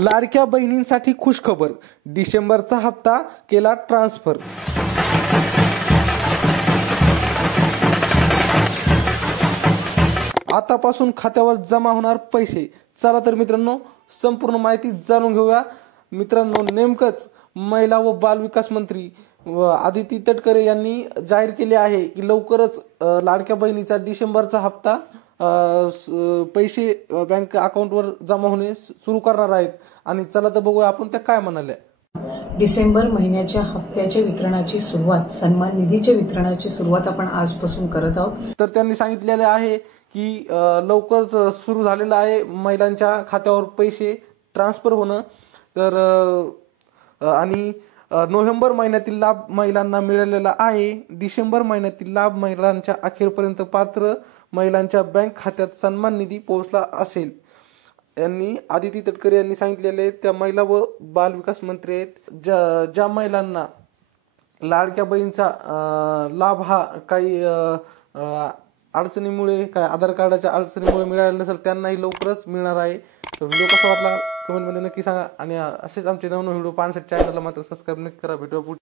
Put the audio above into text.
लाडक्या बहिणींसाठी खुशखबर, डिसेंबरचा हप्ता केला ट्रान्सफर। आतापासून खात्यावर जमा होणार पैसे। चला तर मित्रांनो, संपूर्ण माहिती जाणून घेऊया। मित्रांनो, नेमकंच महिला व बाल विकास मंत्री आदिती तटकरे यांनी जाहीर केले आहे की लवकरच लाडक्या बहिणीचा डिसेंबरचा हप्ता पैसे बँक अकाउंटवर जमा होणे सुरू करणार आहेत। आणि चला तर बघूया आपण त्या काय म्हणाल्या। डिसेंबर महिन्याच्या हप्त्याच्या वितरणाची सुरुवात, सन्मान निधीच्या वितरणाची सुरुवात आपण आजपासून करत आहोत। तर त्यांनी सांगितलेले आहे की लवकरच सुरू झालेलं आहे महिलांच्या खात्यावर पैसे ट्रान्सफर होणं। तर आणि नोव्हेंबर महिन्यातील लाभ महिलांना मिळालेला आहे। डिसेंबर महिन्यातील लाभ महिलांच्या अखेरपर्यंत पात्र महिलांच्या बँक खात्यात सन्मान निधी पोहोचला असेल, यांनी आदिती तटकरे यांनी सांगितलेले। त्या महिला व बाल विकास मंत्री आहेत। ज्या महिलांना लाडक्या बहिणीचा लाभ हा काही अडचणीमुळे, काय आधार कार्डाच्या अडचणीमुळे मिळाला नसेल, त्यांनाही लवकरच मिळणार आहे। तर व्हिडिओ कसा वाटला कमेंटमध्ये नक्की सांगा। आणि असेच आमचे नवनवीन व्हिडिओ पाहण्यासाठी चॅनलला मात्र सबस्क्राईब नक्की करा। भेटूया पुढे।